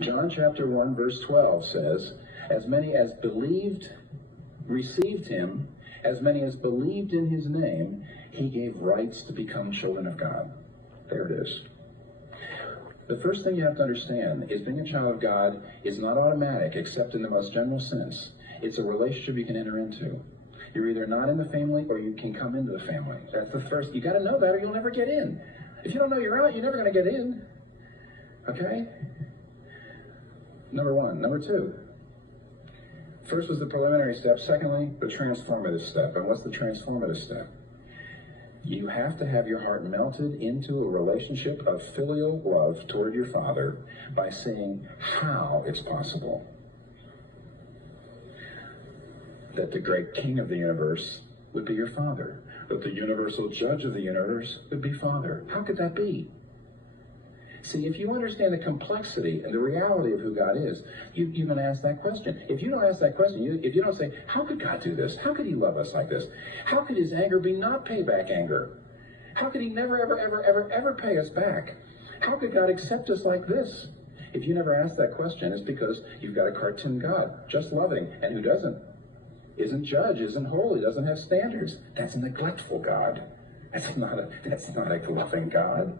John chapter 1 verse 12 says, as many as believed, received him, as many as believed in his name, he gave rights to become children of God. There it is. The first thing you have to understand is being a child of God is not automatic, except in the most general sense. It's a relationship you can enter into. You're either not in the family or you can come into the family. That's the first. You got to know that or you'll never get in. If you don't know you're out, you're never going to get in. Okay? Number one. Number two. First was the preliminary step. Secondly, the transformative step. And what's the transformative step? You have to have your heart melted into a relationship of filial love toward your Father by seeing how it's possible that the great King of the universe would be your Father, that the universal judge of the universe would be Father. How could that be? See, if you understand the complexity and the reality of who God is, you can ask that question. If you don't ask that question, if you don't say, how could God do this? How could he love us like this? How could his anger be not payback anger? How could he never, ever, ever, ever, ever pay us back? How could God accept us like this? If you never ask that question, it's because you've got a cartoon God, just loving, and who doesn't? Isn't judge, isn't holy, doesn't have standards. That's a neglectful God. That's not a loving God.